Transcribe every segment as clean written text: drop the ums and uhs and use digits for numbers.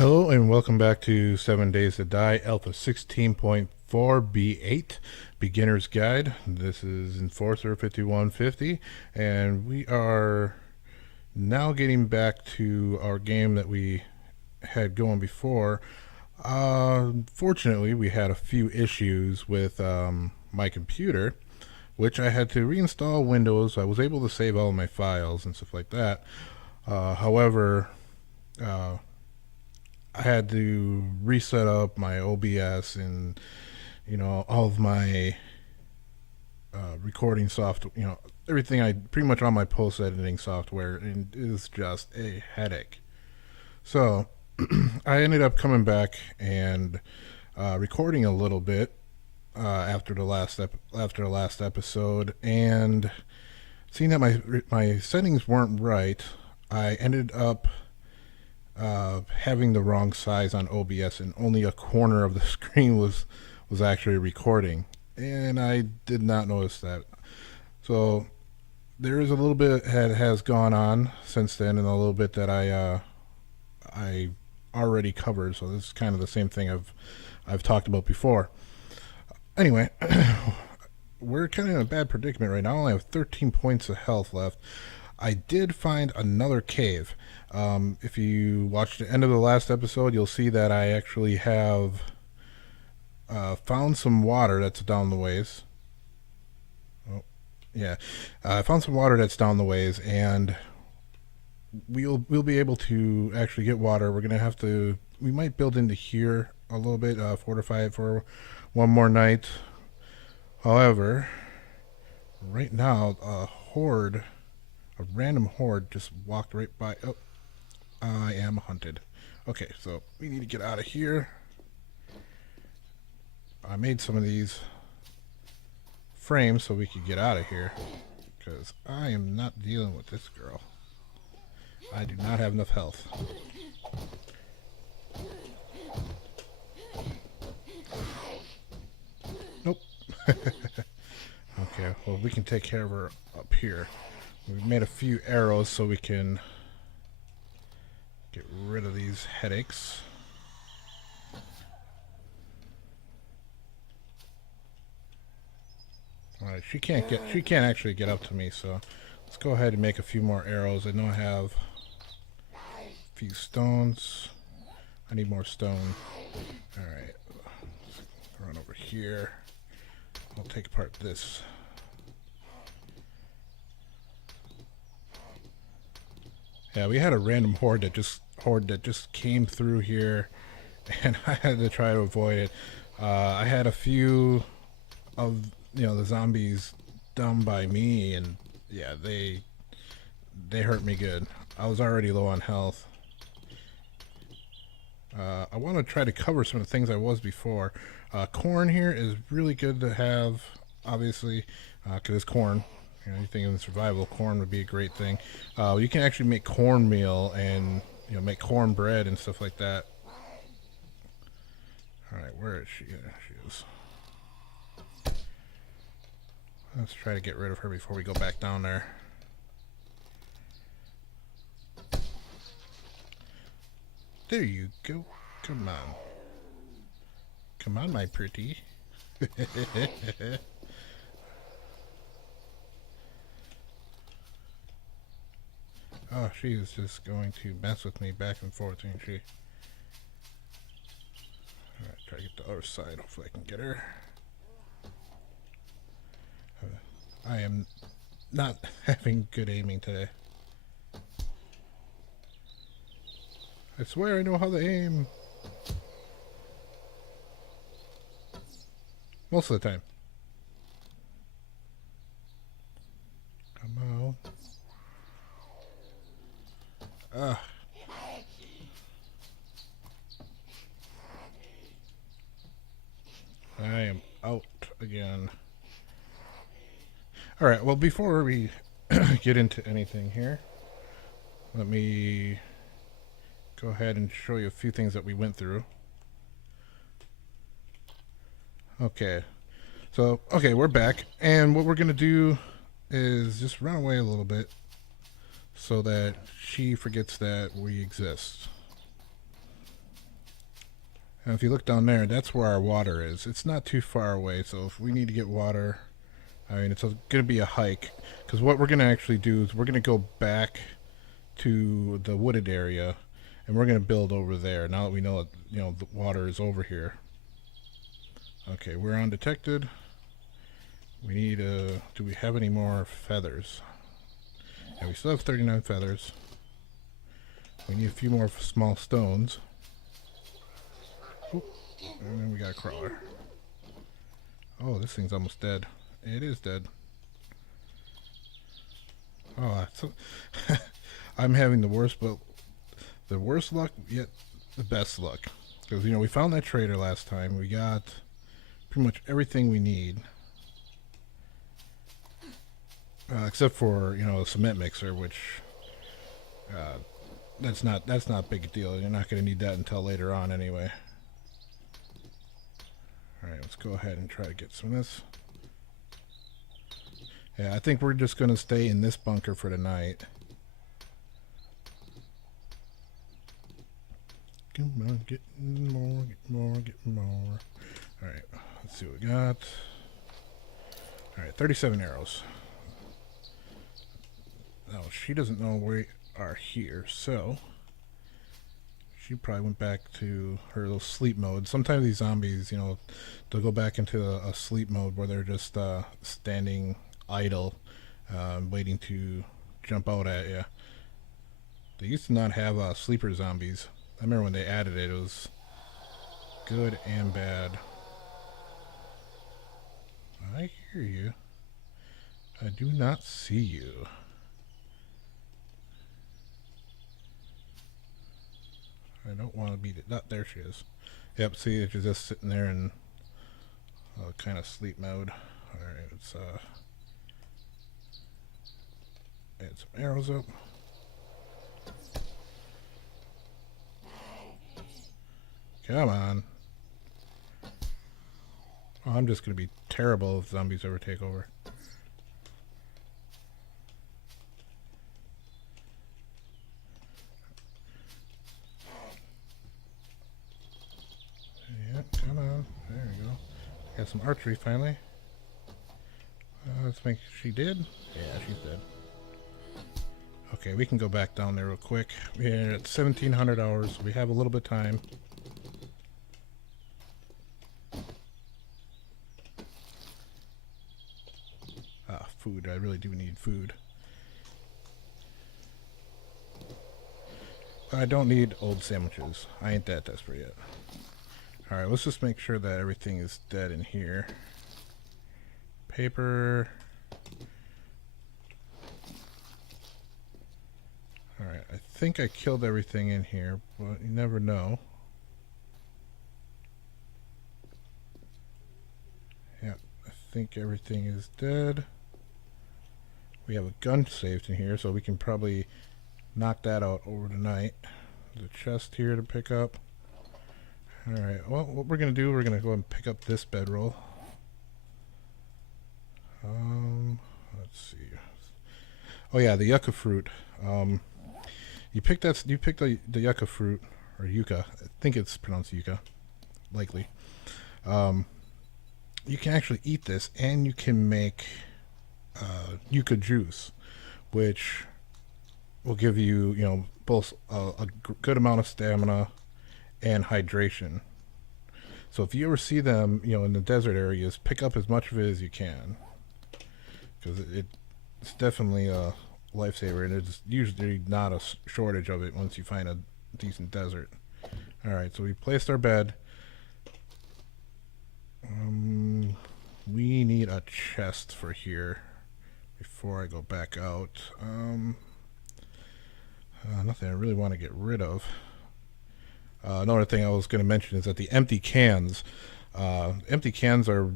Hello and welcome back to 7 Days to Die Alpha 16.4 B8 Beginner's Guide. This is Enforcer 5150 and we are now getting back to our game that we had going before. Fortunately, we had a few issues with my computer, which I had to reinstall Windows. I was able to save all my files and stuff like that. However, I had to reset up my OBS and all of my recording software. Everything. I pretty much all my post editing software, and it is just a headache. So I ended up coming back and recording a little bit after the last episode, and seeing that my settings weren't right, I ended up having the wrong size on OBS, and only a corner of the screen was actually recording, and I did not notice that. So there is a little bit that has gone on since then, and a little bit that I already covered. So this is kind of the same thing I've talked about before. Anyway, we're kind of in a bad predicament right now. I only have 13 points of health left. I did find another cave. If you watched the end of the last episode, you'll see that I actually have found some water that's down the ways. Oh, yeah. I found some water that's down the ways, and we'll be able to actually get water. We're gonna have to. We might build into here a little bit, fortify it for one more night. However, right now, a random horde just walked right by. Oh, I am hunted. Okay, so we need to get out of here. I made some of these frames so we could get out of here, because I am not dealing with this girl. I do not have enough health. Nope. Okay, well, we can take care of her up here. We've made a few arrows so we can get rid of these headaches. Alright, she can't actually get up to me, so let's go ahead and make a few more arrows. I know I have a few stones. I need more stone. Alright, run over here. I'll take apart this. Yeah, we had a random horde that just came through here, and I had to try to avoid it. I had a few of the zombies down by me, and yeah, they hurt me good. I was already low on health. I want to try to cover some of the things I was before. Corn here is really good to have, obviously, because it's corn. Anything in survival, corn would be a great thing. You can actually make cornmeal and make cornbread and stuff like that. Alright, where is she? There she is. Let's try to get rid of her before we go back down there. There you go. Come on. Come on, my pretty. Oh, she is just going to mess with me back and forth, ain't she? Alright, try to get the other side. Hopefully I can get her. I am not having good aiming today. I swear I know how to aim. Most of the time. Come on. Ah. I am out again. Alright, well, before we get into anything here, let me go ahead and show you a few things that we went through. Okay. So, we're back, and what we're going to do is just run away a little bit so that she forgets that we exist. And if you look down there, that's where our water is. It's not too far away, so if we need to get water, I mean, it's going to be a hike. Because what we're going to actually do is we're going to go back to the wooded area, and we're going to build over there. Now that we know that, the water is over here. Okay, we're undetected. We need do we have any more feathers? Yeah, we still have 39 feathers. We need a few more small stones. Oop, and then we got a crawler. Oh, this thing's almost dead. It is dead. Oh, so I'm having the worst luck, yet the best luck. Because, we found that trader last time. We got pretty much everything we need. Except for, a cement mixer, which that's not a big deal. You're not going to need that until later on anyway. Alright, let's go ahead and try to get some of this. Yeah, I think we're just going to stay in this bunker for the night. Come on, get more, get more, get more. Alright, let's see what we got. Alright, 37 arrows. Now, she doesn't know we are here, so she probably went back to her little sleep mode. Sometimes these zombies, they'll go back into a sleep mode where they're just standing idle, waiting to jump out at you. They used to not have sleeper zombies. I remember when they added it, it was good and bad. I hear you. I do not see you. I don't want to beat it. There she is. Yep, see, she's just sitting there in kind of sleep mode. Alright, let's add some arrows up. Come on. Oh, I'm just going to be terrible if zombies ever take over. Yeah, come on. There we go. Got some archery finally. Let's make she did. Yeah, she's dead. Okay, we can go back down there real quick. We're at 1700 hours, so we have a little bit of time. Food. I really do need food. I don't need old sandwiches. I ain't that desperate yet. Alright, let's just make sure that everything is dead in here. Paper. Alright, I think I killed everything in here, but you never know. Yeah, I think everything is dead. We have a gun saved in here, so we can probably knock that out over tonight. There's a chest here to pick up. Alright, well, what we're going to do, we're going to go and pick up this bedroll. Let's see. Oh yeah, the yucca fruit. You pick the yucca fruit, or yucca. I think it's pronounced yucca, likely. You can actually eat this, and you can make yucca juice, which will give you, both a good amount of stamina and hydration. So if you ever see them, in the desert areas, pick up as much of it as you can, because it's definitely a lifesaver, and there's usually not a shortage of it once you find a decent desert. Alright, so we placed our bed. We need a chest for here before I go back out. Nothing I really want to get rid of. Another thing I was going to mention is that the empty cans are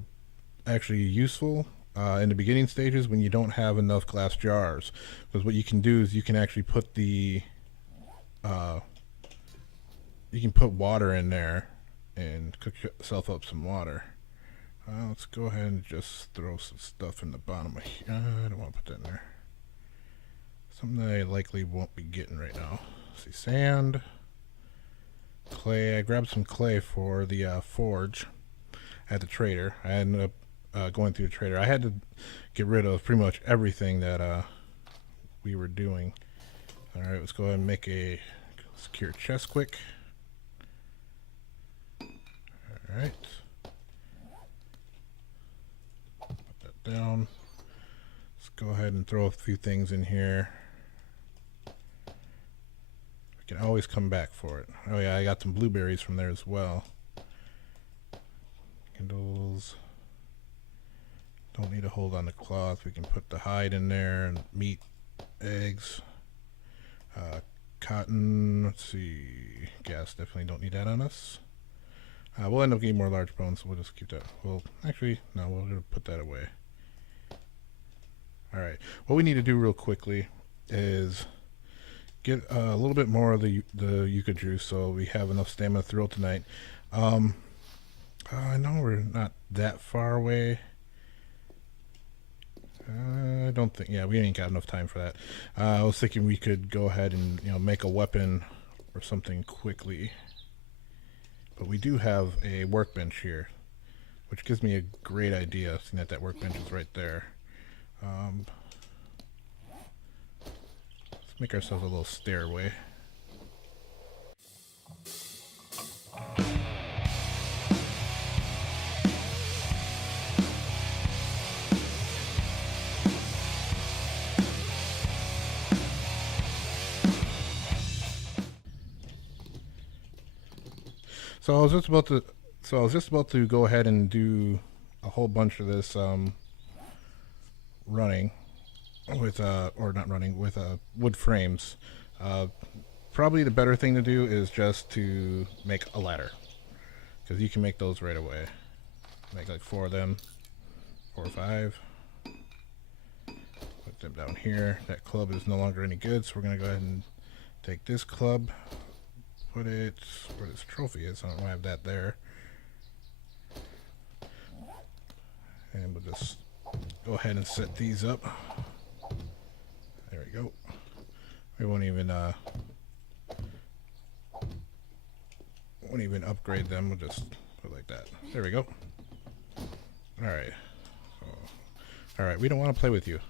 actually useful in the beginning stages when you don't have enough glass jars, because what you can do is you can actually put you can put water in there and cook yourself up some water. Let's go ahead and just throw some stuff in the bottom of here. I don't want to put that in there. Something that I likely won't be getting right now. Let's see, sand. clay. I grabbed some clay for the forge at the trader. I ended up going through the trader. I had to get rid of pretty much everything that we were doing. Alright, let's go ahead and make a secure chest quick. Alright. Put that down. Let's go ahead and throw a few things in here. We can always come back for it. Oh yeah, I got some blueberries from there as well. Candles. Don't need to hold on the cloth. We can put the hide in there and meat, eggs, cotton. Let's see. Gas, definitely don't need that on us. We'll end up getting more large bones, so we'll just keep that. Well, actually, no, we're going to put that away. Alright, what we need to do real quickly is get a little bit more of the yucca juice so we have enough stamina throughout the night. I know we're not that far away. I don't think, yeah, we ain't got enough time for that. I was thinking we could go ahead and, you know, make a weapon or something quickly. But we do have a workbench here, which gives me a great idea, seeing that that workbench is right there. Let's make ourselves a little stairway. So I was just about to go ahead and do a whole bunch of this running with or not running with wood frames. Probably the better thing to do is just to make a ladder, because you can make those right away. Make like 4 of them, 4 or 5. Put them down here. That club is no longer any good, so we're gonna go ahead and take this club, put it where this trophy is. I don't have that there. And we'll just go ahead and set these up. There we go. We won't even upgrade them. We'll just put it like that. There we go. Alright. Alright, we don't want to play with you.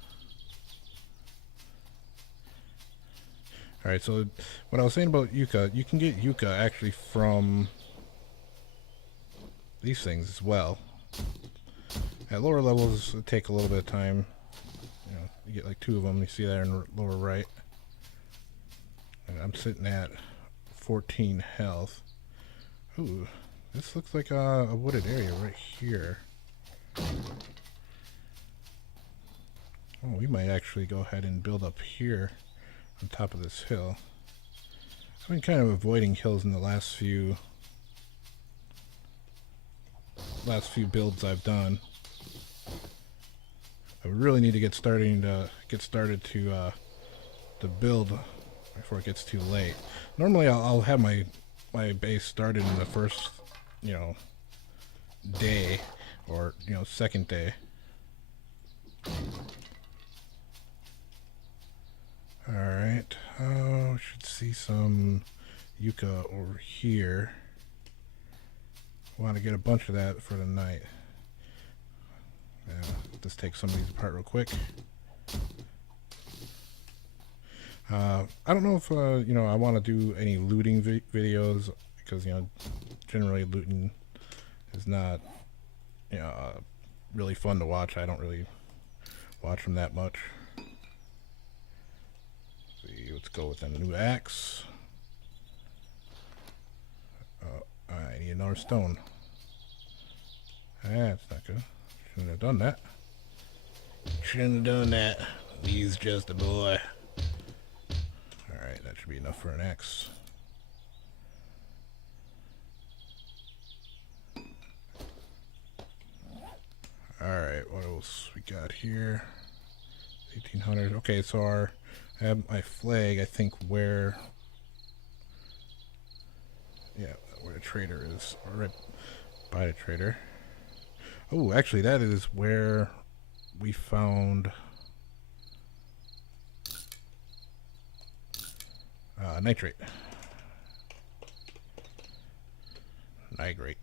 Alright, so what I was saying about yucca, you can get yucca actually from these things as well. At lower levels, it take a little bit of time. You know, you get like 2 of them. You see that in the lower right. And I'm sitting at 14 health. Ooh, this looks like a wooded area right here. Oh, we might actually go ahead and build up here on top of this hill. I've been kind of avoiding hills in the last few builds I've done. I really need to get started to build before it gets too late. Normally I'll have my base started in the first, you know, day, or, you know, second day. Alright, we should see some yucca over here. Want to get a bunch of that for the night. Yeah, let's take some of these apart real quick. I don't know if you know, I want to do any looting videos, because, you know, generally looting is not, you know, really fun to watch. I don't really watch them that much. Let's go with a new axe. I need another stone. That's not good. Shouldn't have done that. Shouldn't have done that. He's just a boy. Alright, that should be enough for an axe. Alright, what else we got here? 1800. Okay, so I have my flag, I think, where the trader is, or right by the trader. Oh, actually, that is where we found nitrate. Nigrate.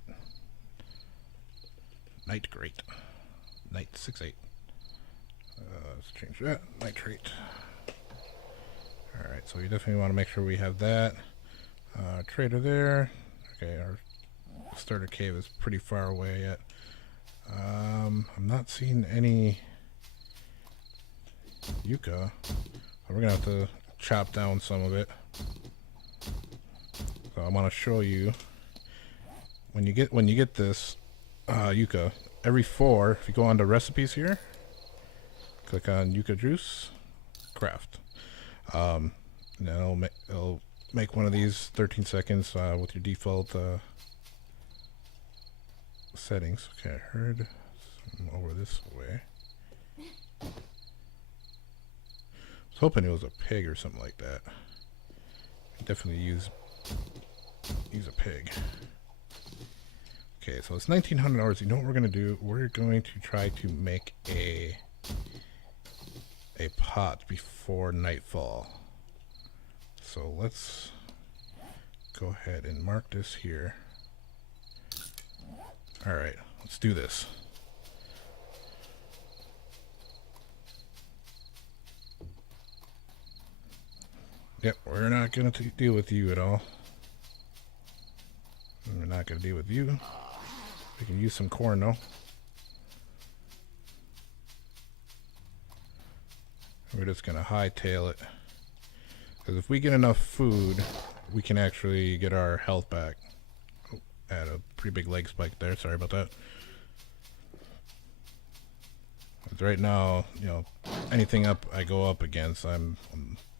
Nitrate. Night 68. Let's change that. Nitrate. Alright, so you definitely want to make sure we have that. Trader there. Okay, our starter cave is pretty far away yet. I'm not seeing any yucca. So we're gonna have to chop down some of it. So I want to show you when you get this yucca, every 4, if you go on to recipes here, click on yucca juice, craft. And then it'll make one of these 13 seconds with your default settings. Okay, I heard something over this way. I was hoping it was a pig or something like that. Definitely use a pig. Okay, so it's $1,900. You know what we're gonna do? We're going to try to make a pot before nightfall. So let's go ahead and mark this here. Alright, let's do this. Yep, we're not going to deal with you at all. We're not going to deal with you. We can use some corn though. We're just going to hightail it. Because if we get enough food, we can actually get our health back. Oh, had a pretty big leg spike there. Sorry about that. Right now, you know, anything I go up against, I'm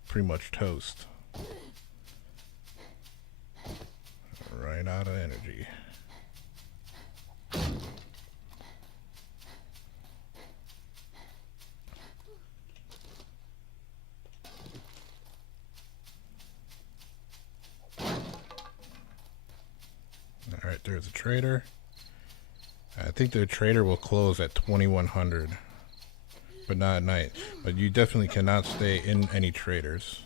pretty much toast. Right out of energy. Alright, there's a trader. I think the trader will close at 2100, but not at night. But you definitely cannot stay in any traders.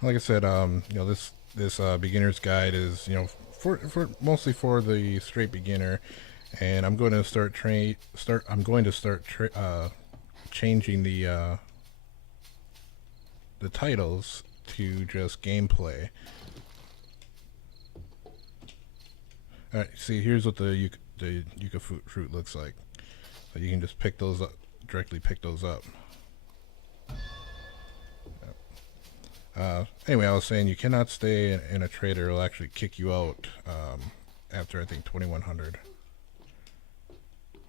Like I said, you know, this beginner's guide is, you know, for mostly for the straight beginner, and I'm going to start changing the titles to just gameplay. All right, see, here's what the yucca fruit looks like. So you can just pick those up, directly pick those up. Anyway, I was saying you cannot stay in a trader. It'll actually kick you out after, I think, 2100.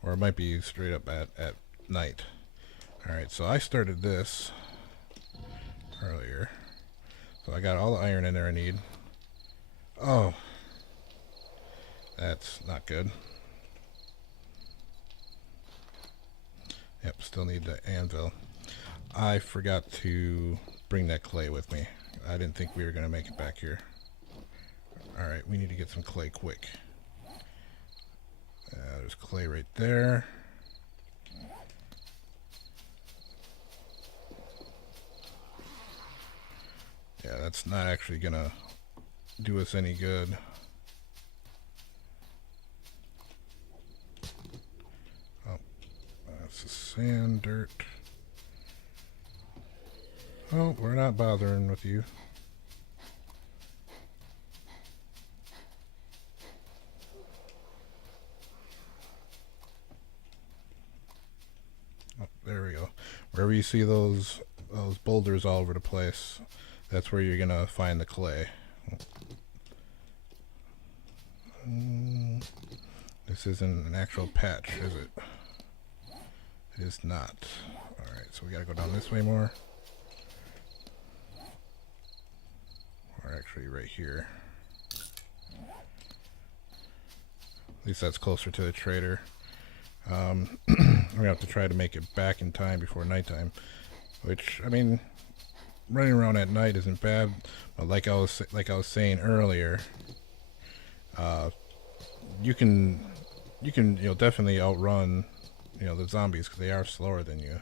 Or it might be straight up at night. Alright, so I started this earlier. So I got all the iron in there I need. Oh. That's not good. Yep, still need the anvil. I forgot to bring that clay with me. I didn't think we were going to make it back here. Alright, we need to get some clay quick. There's clay right there. Yeah, that's not actually going to do us any good. Oh, that's the sand, dirt. Oh, we're not bothering with you. Oh, there we go. Wherever you see those boulders all over the place, that's where you're gonna find the clay. This isn't an actual patch, is it? It is not. Alright, so we gotta go down this way more. Or actually right here. At least that's closer to the trader. We're gonna have to try to make it back in time before nighttime. Which, I mean, running around at night isn't bad, but like I was saying earlier, you can definitely outrun the zombies because they are slower than you.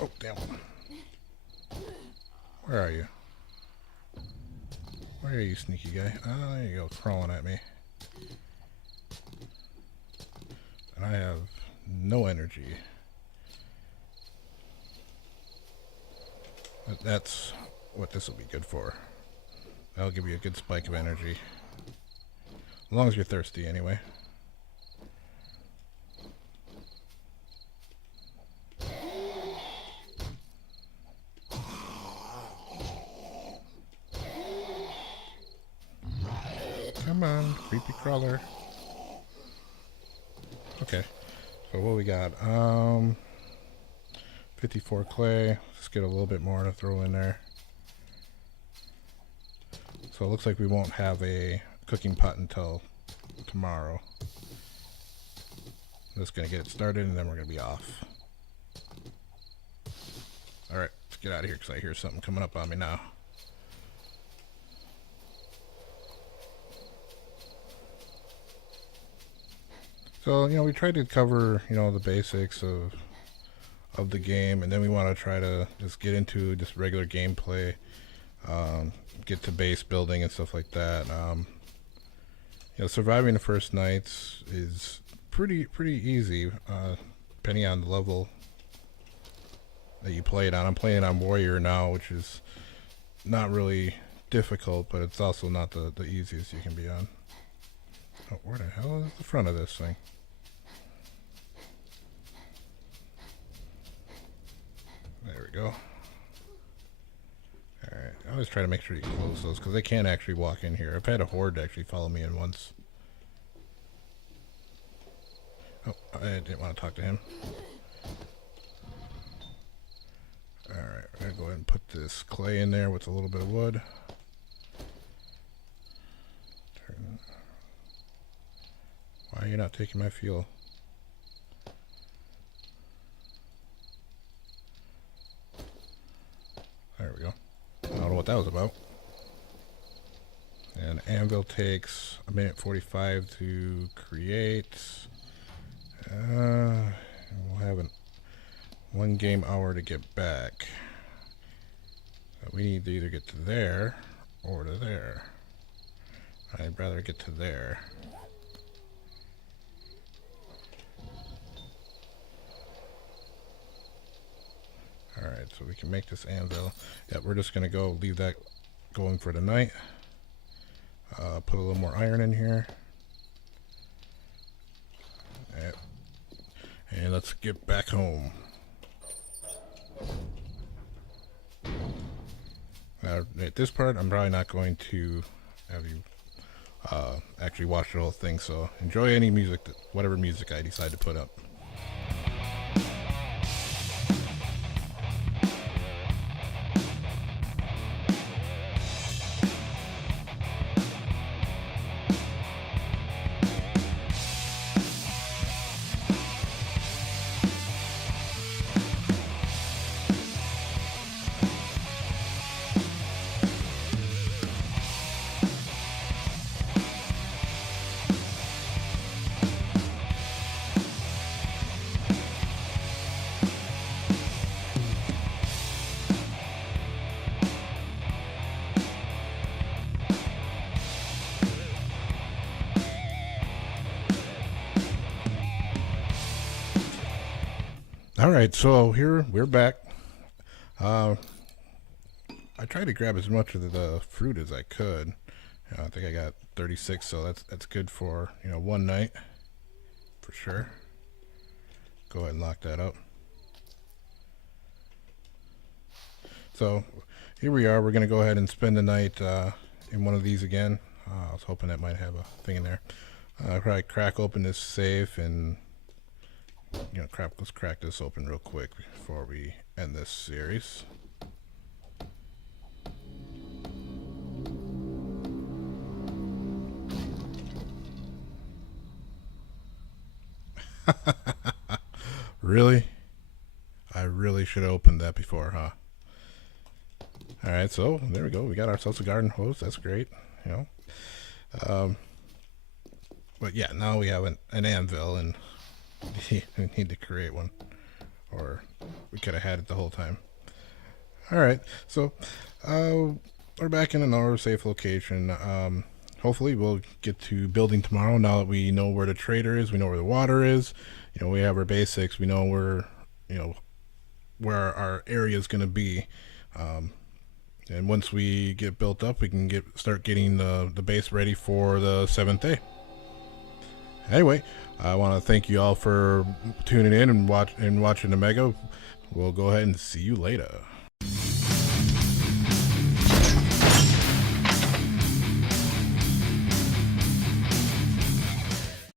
Oh damn! Where are you? Where are you, sneaky guy? Oh, there you go, crawling at me. And I have no energy. But that's what this will be good for. That'll give you a good spike of energy. As long as you're thirsty, anyway. Come on, creepy crawler. Okay, so what we got? 54 clay. Let's get a little bit more to throw in there. So it looks like we won't have a cooking pot until tomorrow. I'm just gonna get it started and then we're gonna be off. Alright, let's get out of here because I hear something coming up on me now. So, you know, we tried to cover, you know, the basics of the game, and then we want to try to just get into just regular gameplay, get to base building and stuff like that. You know, surviving the first nights is pretty easy, depending on the level that you play it on. I'm playing on Warrior now, which is not really difficult, but it's also not the easiest you can be on. Oh, where the hell is the front of this thing? There we go. Alright, I always try to make sure you close those because they can't actually walk in here. I've had a horde actually follow me in once. Oh, I didn't want to talk to him. Alright, we're going to go ahead and put this clay in there with a little bit of wood. Why are you not taking my fuel? There we go. I don't know what that was about. And anvil takes 1:45 to create. We'll have an 1 game hour to get back. We need to either get to there or to there. I'd rather get to there. Alright, so we can make this anvil. Yeah, we're just going to go leave that going for tonight. Put a little more iron in here. Yep. And let's get back home. At this part, I'm probably not going to have you actually watch the whole thing, so enjoy any music, whatever music I decide to put up. Alright, so here we're back. I tried to grab as much of the fruit as I could. I think I got 36, so that's good for, you know, one night for sure. Go ahead and lock that up. So here we are. We're going to go ahead and spend the night in one of these again. I was hoping that might have a thing in there. Probably crack open this safe and, you know, let's crack this open real quick before we end this series. Really? I really should have opened that before, huh? Alright, so there we go. We got ourselves a garden hose. That's great, you know. But yeah, now we have an anvil, and we need to create one. Or we could have had it the whole time. Alright, so we're back in another safe location. Hopefully we'll get to building tomorrow. Now that we know where the trader is, we know where the water is. We have our basics. We know where our area is going to be. And once we get built up, we can start getting the base ready for the 7th day. Anyway, I want to thank you all for tuning in and watching the Mega. We'll go ahead and see you later.